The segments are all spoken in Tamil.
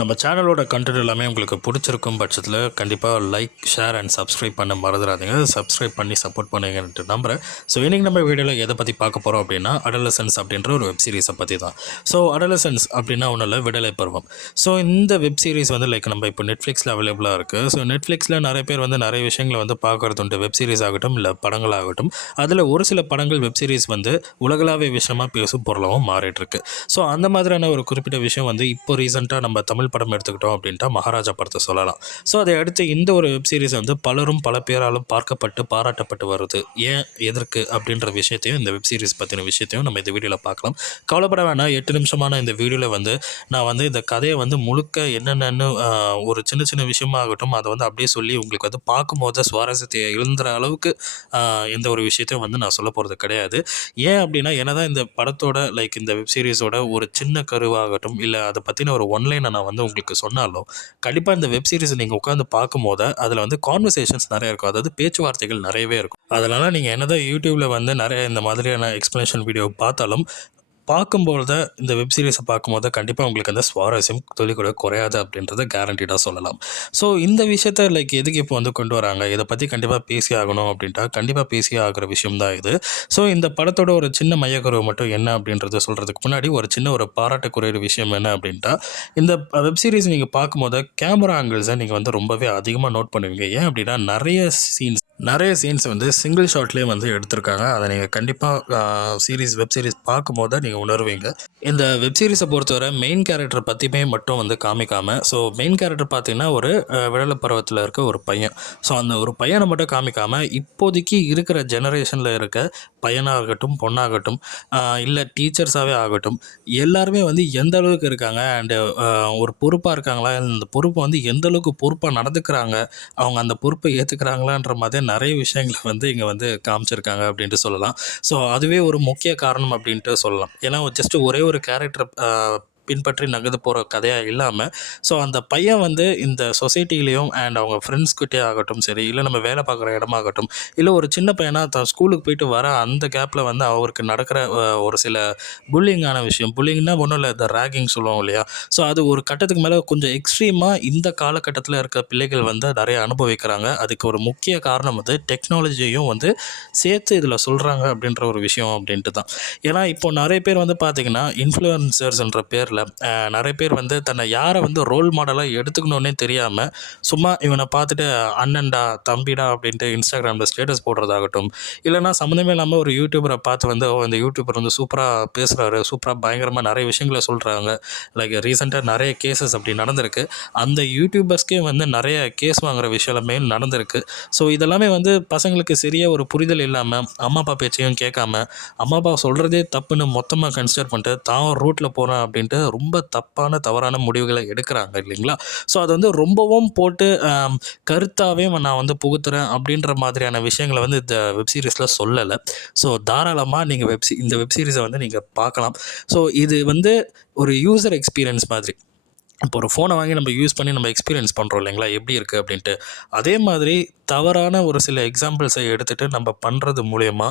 நம்ம சேனலோட கண்டென்ட் எல்லாமே உங்களுக்கு பிடிச்சிருக்கும் பட்சத்தில் கண்டிப்பாக லைக், ஷேர் அண்ட் சப்ஸ்கிரைப் பண்ண மறந்துடாதீங்க. சப்ஸ்கிரைப் பண்ணி சப்போர்ட் பண்ணுங்கன்ட்டு நம்புகிறேன். ஸோ இன்றைக்கி நம்ம வீடியோவில் எதை பற்றி பார்க்க போகிறோம் அப்படின்னா, அடலசன்ஸ் அப்படின்ற ஒரு வெப் சீரிஸை பற்றி தான். ஸோ அடலசன்ஸ் அப்படின்னா ஒன்றும் இல்லை, விடலை பருவம். ஸோ இந்த வெப் சீரிஸ் வந்து நம்ம இப்போ நெட்ஃப்ளிக்ஸில் அவைலபிளாக இருக்குது. ஸோ நெட்ஃப்ளிக்ஸில் நிறைய பேர் வந்து நிறைய விஷயங்களை வந்து பார்க்குறது உண்டு. வெப் சீரிஸ் ஆகட்டும் இல்லை படங்களாகட்டும். அதில் ஒரு சில படங்கள் வெப் சீரிஸ் வந்து உலகளாவிய விஷயமாக பேசும் பொருளாகவும் மாறிட்டுருக்கு. ஸோ அந்த மாதிரியான ஒரு குறிப்பிட்ட விஷயம் வந்து இப்போ ரீசெண்டாக நம்ம தமிழ் படம் எடுத்துக்கிட்டோம் அப்படின்ட்டா மகாராஜா படத்தை சொல்லலாம். ஸோ அதை அடுத்து இந்த ஒரு வெப் சீரிஸ் வந்து பல பேராலும் பார்க்கப்பட்டு பாராட்டப்பட்டு வருது. ஏன், எதற்கு அப்படின்ற விஷயத்தையும், இந்த வெப் சீரிஸ் பற்றின விஷயத்தையும் நம்ம இந்த வீடியோவில் பார்க்கலாம். கவலைப்பட வேணாம். 8 நிமிஷமான இந்த வீடியோவில் வந்து நான் வந்து இந்த கதையை வந்து முழுக்க என்னென்னு ஒரு சின்ன சின்ன விஷயமாகட்டும் அதை வந்து அப்படியே சொல்லி உங்களுக்கு வந்து பார்க்கும்போது சுவாரஸ்யத்தை எழுந்துற அளவுக்கு எந்த ஒரு விஷயத்தையும் வந்து நான் சொல்ல போகிறது கிடையாது. ஏன் அப்படின்னா, என்னதான் இந்த படத்தோட இந்த வெப் சீரிஸோட ஒரு சின்ன கருவாகட்டும் இல்லை அதை பற்றின ஒரு ஒன்லைனை நான் வந்து உங்களுக்கு சொன்னாலும், கண்டிப்பாக இந்த வெப் சீரிஸை நீங்கள் உட்காந்து பார்க்கும்போது அதில் வந்து கான்வர்சேஷன்ஸ் நிறைய இருக்கும். அதாவது பேச்சுவார்த்தைகள் நிறையவே இருக்கும். அதனால் நீங்கள் என்னதான் யூடியூப்பில் வந்து நிறைய இந்த மாதிரியான எக்ஸ்ப்ளனேஷன் வீடியோ பார்த்தாலும், பார்க்கும்பொழுது இந்த வெப் சீரிஸை பார்க்கும்போது கண்டிப்பாக உங்களுக்கு அந்த சுவாரஸ்யம் துளி கூட குறையாது அப்படின்றத கேரண்டீடாக சொல்லலாம். ஸோ இந்த விஷயத்த எதுக்கு இப்போ வந்து கொண்டு வராங்க, இதை பற்றி கண்டிப்பாக பேசி ஆகணும் அப்படின்ட்டா கண்டிப்பாக பேசி ஆகிற விஷயம் தான் இது. ஸோ இந்த படத்தோட ஒரு சின்ன மையக்கருவு மட்டும் என்ன அப்படின்றத சொல்கிறதுக்கு முன்னாடி ஒரு சின்ன ஒரு பாராட்டுக்குரிய விஷயம் என்ன அப்படின்ட்டா, இந்த வெப் சீரிஸ் நீங்கள் பார்க்கும்போது கேமரா ஆங்கிள்ஸை நீங்கள் வந்து ரொம்பவே அதிகமாக நோட் பண்ணுவீங்க. ஏன் அப்படின்னா நிறைய சீன்ஸ் வந்து சிங்கிள் ஷாட்லேயே வந்து எடுத்திருக்காங்க. அதை நீங்கள் கண்டிப்பாக வெப் சீரிஸ் பார்க்கும்போது நீங்கள் உணர்வீங்க. இந்த வெப் சீரிஸை பொறுத்தவரை மெயின் கேரக்டர் பற்றியுமே மட்டும் வந்து காமிக்காமல், ஸோ மெயின் கேரக்டர் பார்த்திங்கன்னா ஒரு விடலை பருவத்தில் இருக்க ஒரு பையன். ஸோ அந்த ஒரு பையனை மட்டும் காமிக்காமல் இப்போதைக்கு இருக்கிற ஜெனரேஷனில் இருக்க பையனாக இருக்கட்டும், பொண்ணாகட்டும், இல்லை டீச்சர்ஸாகவே ஆகட்டும், எல்லாருமே வந்து எந்த அளவுக்கு இருக்காங்க அண்டு ஒரு பொறுப்பாக இருக்காங்களா, இந்த பொறுப்பை வந்து எந்த அளவுக்கு பொறுப்பாக நடந்துக்கிறாங்க, அவங்க அந்த பொறுப்பை ஏற்றுக்கிறாங்களான்ற மாதிரி நிறைய விஷயங்களை வந்து இங்கே வந்து காமிச்சிருக்காங்க அப்படின்ட்டு சொல்லலாம். ஸோ அதுவே ஒரு முக்கிய காரணம் அப்படின்ட்டு சொல்லலாம். ஏன்னா ஜஸ்ட் ஒரே ஒரு கேரக்டர் பின்பற்றி நகர்ந்து போகிற கதையாக இல்லாமல், ஸோ அந்த பையன் வந்து இந்த சொசைட்டிலையும் அண்ட் அவங்க ஃப்ரெண்ட்ஸ்கிட்டே ஆகட்டும் சரி, இல்லை நம்ம வேலை பார்க்குற இடமாகட்டும், இல்லை ஒரு சின்ன பையனாக தான் ஸ்கூலுக்கு போயிட்டு வர அந்த கேப்பில் வந்து அவருக்கு நடக்கிற ஒரு சில புல்லிங்கான விஷயம். புல்லிங்னா ஒன்றும் இல்லை, இந்த ரேகிங் சொல்லுவோம் இல்லையா. ஸோ அது ஒரு கட்டத்துக்கு மேலே கொஞ்சம் எக்ஸ்ட்ரீமாக இந்த காலகட்டத்தில் இருக்க பிள்ளைகள் வந்து நிறைய அனுபவிக்கிறாங்க. அதுக்கு ஒரு முக்கிய காரணம் வந்து டெக்னாலஜியையும் வந்து சேர்த்து இதில் சொல்கிறாங்க அப்படின்ற ஒரு விஷயம் அப்படின்ட்டு தான். ஏன்னா இப்போ நிறைய பேர் வந்து பார்த்திங்கன்னா இன்ஃப்ளூயன்சர்ஸ்ன்ற பேரில் நிறைய பேர் வந்து தன்னை யாரை வந்து ரோல் மாடலாக எடுத்துக்கணுன்னே தெரியாமல் சும்மா இவனை பார்த்துட்டு அண்ணன்டா, தம்பிடா அப்படின்ட்டு இன்ஸ்டாகிராமில் ஸ்டேட்டஸ் போடுறதாகட்டும், இல்லைனா சம்மந்தமே இல்லாமல் ஒரு யூடியூபரை பார்த்து வந்து இந்த யூடியூபர் வந்து சூப்பராக பேசுகிறாரு, சூப்பராக பயங்கரமாக நிறைய விஷயங்களை சொல்கிறாங்க. ரீசெண்டாக நிறைய கேசஸ் அப்படி நடந்திருக்கு. அந்த யூடியூபர்ஸ்க்கே வந்து நிறைய கேஸ் வாங்குகிற விஷயமே நடந்திருக்கு. ஸோ இதெல்லாமே வந்து பசங்களுக்கு சரியாக ஒரு புரிதல் இல்லாமல், அம்மா அப்பா பேச்சையும் கேட்காம, அம்மா அப்பா சொல்கிறதே தப்புன்னு மொத்தமாக கன்சிடர் பண்ணிட்டு தான் ரூட்டில் போகிறேன் அப்படின்ட்டு ரொம்ப தவறான முடிவுகளை எடுக்கிறாங்க இல்லைங்களா. ஸோ அது வந்து ரொம்பவும் போட்டு கருத்தாகவே நான் வந்து புகுத்துறேன் அப்படின்ற மாதிரியான விஷயங்களை வந்து இந்த வெப் சீரிஸில் சொல்லலை. ஸோ தாராளமாக நீங்கள் இந்த வெப் சீரிஸை வந்து நீங்கள் பார்க்கலாம். ஸோ இது வந்து ஒரு யூசர் எக்ஸ்பீரியன்ஸ் மாதிரி. இப்போ ஒரு ஃபோனை வாங்கி நம்ம யூஸ் பண்ணி நம்ம எக்ஸ்பீரியன்ஸ் பண்ணுறோம் இல்லைங்களா, எப்படி இருக்குது அப்படின்ட்டு. அதே மாதிரி தவறான ஒரு சில எக்ஸாம்பிள்ஸை எடுத்துகிட்டு நம்ம பண்ணுறது மூலயமா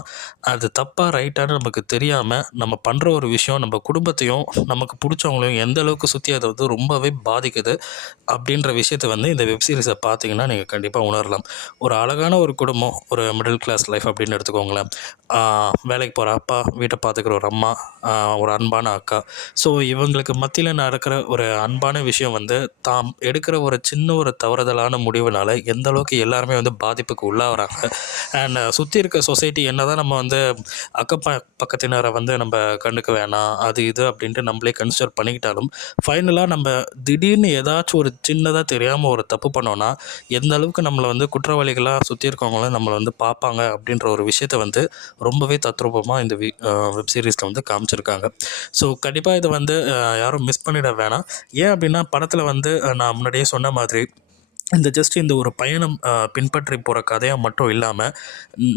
அது தப்பாக ரைட்டானு நமக்கு தெரியாமல் நம்ம பண்ணுற ஒரு விஷயம் நம்ம குடும்பத்தையும் நமக்கு பிடிச்சவங்களையும் எந்த அளவுக்கு சுற்றி அதை வந்து ரொம்பவே பாதிக்குது அப்படின்ற விஷயத்தை வந்து இந்த வெப் சீரிஸை பார்த்தீங்கன்னா நீங்கள் கண்டிப்பாக உணரலாம். ஒரு அழகான ஒரு குடும்பம், ஒரு மிடில் கிளாஸ் லைஃப் அப்படின்னு எடுத்துக்கோங்களேன். வேலைக்கு போகிற அப்பா, வீட்டை பார்த்துக்கிற ஒரு அம்மா, ஒரு அன்பான அக்கா. ஸோ இவங்களுக்கு மத்தியில் நடக்கிற ஒரு அன்பான விஷயம் வந்து தாம் எடுக்கிற ஒரு சின்ன ஒரு தவறுதலான முடிவுனால எந்த அளவுக்கு எல்லாருமே வந்து பாதிப்புக்கு உள்ளாகிறாங்க. அண்ட் சுற்றி இருக்க சொசைட்டி என்ன தான் நம்ம வந்து பக்கத்தினரை வந்து நம்ம கண்டுக்க வேணாம், அது இது அப்படின்ட்டு நம்மளே கன்சிடர் பண்ணிக்கிட்டாலும் ஃபைனலாக நம்ம திடீர்னு ஏதாச்சும் ஒரு சின்னதாக தெரியாமல் ஒரு தப்பு பண்ணோன்னா எந்த அளவுக்கு நம்மளை வந்து குற்றவாளிகளாக சுற்றி இருக்கவங்களும் நம்மளை வந்து பார்ப்பாங்க அப்படின்ற ஒரு விஷயத்தை வந்து ரொம்பவே தத்ரூபமாக இந்த வெப் சீரிஸில் வந்து காமிச்சிருக்காங்க. ஸோ கண்டிப்பாக இதை வந்து யாரும் மிஸ் பண்ணிட வேணாம். ஏன் அப்படின்னா படத்தில் வந்து நான் முன்னாடியே சொன்ன மாதிரி இந்த ஒரு பயணம் பின்பற்றி போகிற கதையாக மட்டும் இல்லாமல்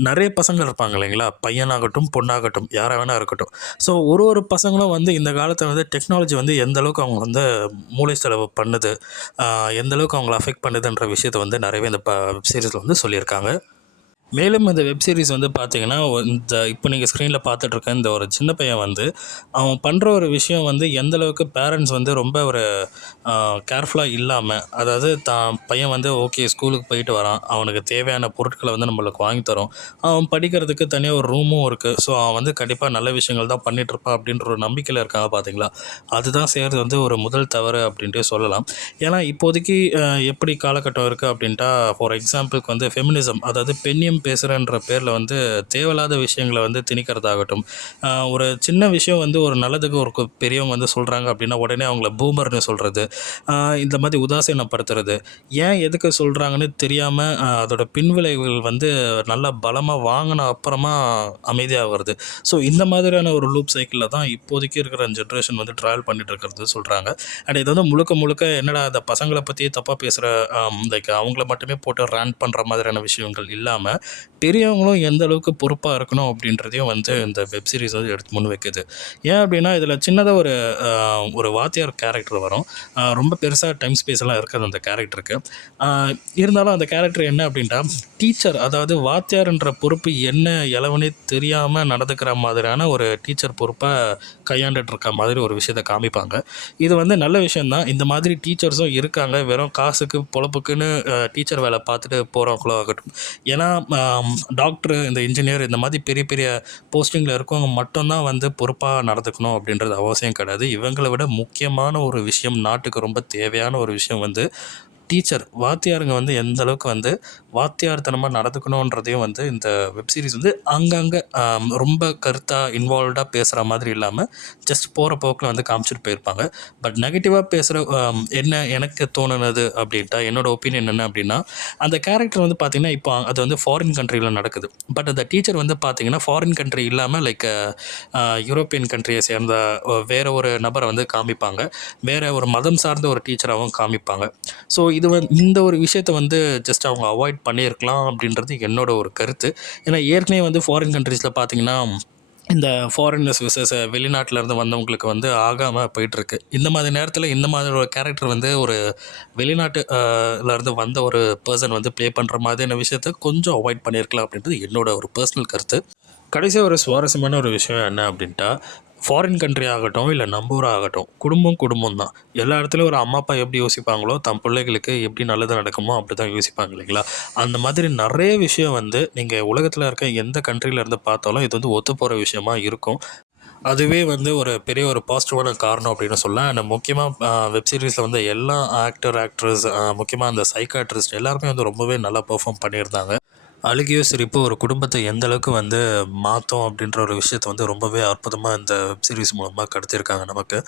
நிறைய பசங்க இருப்பாங்க இல்லைங்களா, பையனாகட்டும் பொண்ணாகட்டும் யாராக வேணா இருக்கட்டும். ஸோ ஒரு பசங்களும் வந்து இந்த காலத்தில் வந்து டெக்னாலஜி வந்து எந்த அளவுக்கு அவங்க வந்து மூளை செலவு பண்ணுது, எந்த அளவுக்கு அவங்கள அஃபெக்ட் பண்ணுதுன்ற விஷயத்தை வந்து நிறையவே இந்த வெப் சீரிஸில் வந்து சொல்லியிருக்காங்க. மேலும் இந்த வெப் சீரிஸ் வந்து பார்த்தீங்கன்னா, இந்த இப்போ நீங்க ஸ்க்ரீன்ல பார்த்துட்டு இருக்க இந்த ஒரு சின்ன பையன் வந்து, அவன் பண்ற ஒரு விஷயம் வந்து எந்த அளவுக்கு பேரண்ட்ஸ் வந்து ரொம்ப ஒரு கேர்ஃபுல்லா இல்லாம, அதாவது தான் பையன் வந்து ஓகே ஸ்கூலுக்கு போயிட்டு வரான். அவனுக்கு தேவையான பொருட்கள வந்து நம்மளுக்கு வாங்கி தரோம். அவன் படிக்கிறதுக்கு தனியா ஒரு ரூமும் இருக்கு. ஸோ, அவன் வந்து கண்டிப்பா நல்ல விஷயங்கள் தான் பண்ணிட்டுருப்பான் அப்படின்ற ஒரு நம்பிக்கையில இருக்காங்க பார்த்தீங்களா? அதுதான் செய்றது வந்து ஒரு முதல் தவறு அப்படின்ட்டே சொல்லலாம். ஏன்னா இப்போதைக்கு எப்படி காலகட்டம் இருக்குது அப்படின்ட்டா, ஃபார் எக்ஸாம்பிளுக்கு வந்து ஃபெமினிசம், அதாவது பெண்ணியம் பேசுகிறேன்ற பேரில் வந்து தேவையில்லாத விஷயங்களை வந்து திணிக்கிறதாகட்டும், ஒரு சின்ன விஷயம் வந்து ஒரு நல்லதுக்கு ஒரு பெரியவங்க வந்து சொல்கிறாங்க அப்படின்னா உடனே அவங்கள பூமர்னு சொல்கிறது, இந்த மாதிரி உதாசீனப்படுத்துறது, ஏன் எதுக்கு சொல்கிறாங்கன்னு தெரியாமல் அதோட பின்விளைவுகள் வந்து நல்லா பலமாக வாங்கின அப்புறமா அமைதியாகிறது. ஸோ இந்த மாதிரியான ஒரு லூப் சைக்கிளில் தான் இப்போதைக்கு இருக்கிற ஜென்ரேஷன் வந்து ட்ராவல் பண்ணிட்டு இருக்கிறது சொல்கிறாங்க. அண்ட் இது வந்து முழுக்க முழுக்க என்னடா அந்த பசங்களை பற்றியே தப்பாக பேசுகிற, லைக் அவங்கள மட்டுமே போட்டு ரேண்ட் பண்ணுற மாதிரியான விஷயங்கள் இல்லாமல் பெரியவங்களும் எந்த அளவுக்கு பொறுப்பாக இருக்கணும் அப்படின்றதையும் வந்து இந்த வெப் சீரிஸ் வந்து எடுத்து முன் வைக்குது. ஏன் அப்படின்னா இதில் சின்னதாக ஒரு வாத்தியார் கேரக்டர் வரும். ரொம்ப பெருசாக டைம் ஸ்பேஸ் எல்லாம் இருக்காது அந்த கேரக்டருக்கு. இருந்தாலும் அந்த கேரக்டர் என்ன அப்படின்ட்டா, டீச்சர், அதாவது வாத்தியார்ன்ற பொறுப்பு என்ன இலவனே தெரியாமல் நடந்துக்கிற மாதிரியான ஒரு டீச்சர் பொறுப்பை கையாண்டுட்டு இருக்க மாதிரி ஒரு விஷயத்தை காமிப்பாங்க. இது வந்து நல்ல விஷயம் தான். இந்த மாதிரி டீச்சர்ஸும் இருக்காங்க. வெறும் காசுக்கு பொழப்புக்குன்னு டீச்சர் வேலை பார்த்துட்டு போகிறவங்களும் ஆகட்டும். ஏன்னா டாக்டரு, இந்த இன்ஜினியர், இந்த மாதிரி பெரிய பெரிய போஸ்டிங்கில் இருக்கவங்க மட்டும்தான் வந்து பொறுப்பாக நடந்துக்கணும் அப்படின்றது அவசியம் கிடையாது. இவங்களை விட முக்கியமான ஒரு விஷயம், நாட்டுக்கு ரொம்ப தேவையான ஒரு விஷயம் வந்து டீச்சர், வாத்தியாருங்க வந்து எந்த அளவுக்கு வந்து வாத்தியார்த்தனமாக நடந்துக்கணுன்றதையும் வந்து இந்த வெப் சீரிஸ் வந்து அங்கங்கே ரொம்ப கருத்தாக இன்வால்வ்டாக பேசுகிற மாதிரி இல்லாமல் ஜஸ்ட் போகிற போக்கில் வந்து காமிச்சிட்டு போயிருப்பாங்க. பட் நெகட்டிவாக பேசுகிற என்ன எனக்கு தோணுனது அப்படின்ட்டா, என்னோட ஒப்பீனியன் என்ன அப்படின்னா, அந்த கேரக்டர் வந்து பார்த்திங்கன்னா இப்போ அது வந்து ஃபாரின் கண்ட்ரியில் நடக்குது. பட் அந்த டீச்சர் வந்து பார்த்திங்கன்னா ஃபாரின் கண்ட்ரி இல்லாமல் லைக் யூரோப்பியன் கண்ட்ரியை சேர்ந்த வேற ஒரு நபரை வந்து காமிப்பாங்க. வேற ஒரு மதம் சார்ந்த ஒரு டீச்சராகவும் காமிப்பாங்க. ஸோ இது இந்த ஒரு விஷயத்த வந்து ஜஸ்ட் அவங்க அவாய்ட் பண்ணியிருக்கலாம் அப்படின்றது என்னோட ஒரு கருத்து. ஏன்னா ஏற்கனவே வந்து ஃபாரின் கண்ட்ரீஸில் பார்த்தீங்கன்னா, இந்த ஃபாரினர்ஸ் விசஸ் வெளிநாட்டிலேருந்து வந்தவங்களுக்கு வந்து ஆகாமல் போயிட்டுருக்கு. இந்த மாதிரி நேரத்தில் இந்த மாதிரி ஒரு கேரக்டர் வந்து ஒரு வெளிநாட்டு லேருந்து வந்த ஒரு பர்சன் வந்து ப்ளே பண்ணுற மாதிரியான விஷயத்த கொஞ்சம் அவாய்ட் பண்ணியிருக்கலாம் அப்படின்றது என்னோட ஒரு பர்சனல் கருத்து. கடைசியாக ஒரு சுவாரஸ்யமான ஒரு விஷயம் என்ன அப்படின்ட்டா, ஃபாரின் கண்ட்ரி ஆகட்டும், இல்லை நம்ம ஊர் ஆகட்டும், குடும்பம் குடும்பம் தான். எல்லா இடத்துலையும் ஒரு அம்மா, அப்பா எப்படி யோசிப்பாங்களோ, தம் பிள்ளைகளுக்கு எப்படி நல்லது நடக்குமோ அப்படி தான் யோசிப்பாங்க இல்லைங்களா? அந்த மாதிரி நிறைய விஷயம் வந்து நீங்கள் உலகத்தில் இருக்க எந்த கண்ட்ரியில் இருந்து பார்த்தாலும் இது வந்து ஒத்து போகிற விஷயமா இருக்கும். அதுவே வந்து ஒரு பெரிய ஒரு பாசிட்டிவான காரணம் அப்படின்னு சொல்லலாம். அண்ட் முக்கியமாக வெப் சீரிஸில் வந்து எல்லா ஆக்டர், ஆக்ட்ரஸ், முக்கியமாக அந்த சைக்காட்ரிஸ்ட் எல்லாருமே வந்து ரொம்பவே நல்லா பெர்ஃபார்ம் பண்ணியிருந்தாங்க. அழுகையோ சிரிப்போ ஒரு குடும்பத்தை எந்த அளவுக்கு வந்து மாற்றும் அப்படின்ற ஒரு விஷயத்தை வந்து ரொம்பவே அற்புதமாக இந்த வெப் சீரிஸ் மூலமாக கடத்தியிருக்காங்க நமக்கு.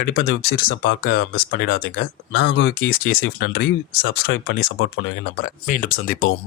கண்டிப்பாக இந்த வெப் சீரிஸை பார்க்க மிஸ் பண்ணிடாதீங்க. நான் உங்கள் விக்கி, ஸ்டே சேஃப். நன்றி. சப்ஸ்கிரைப் பண்ணி சப்போர்ட் பண்ணுவீங்கன்னு நம்புகிறேன். மீண்டும் சந்திப்போம்.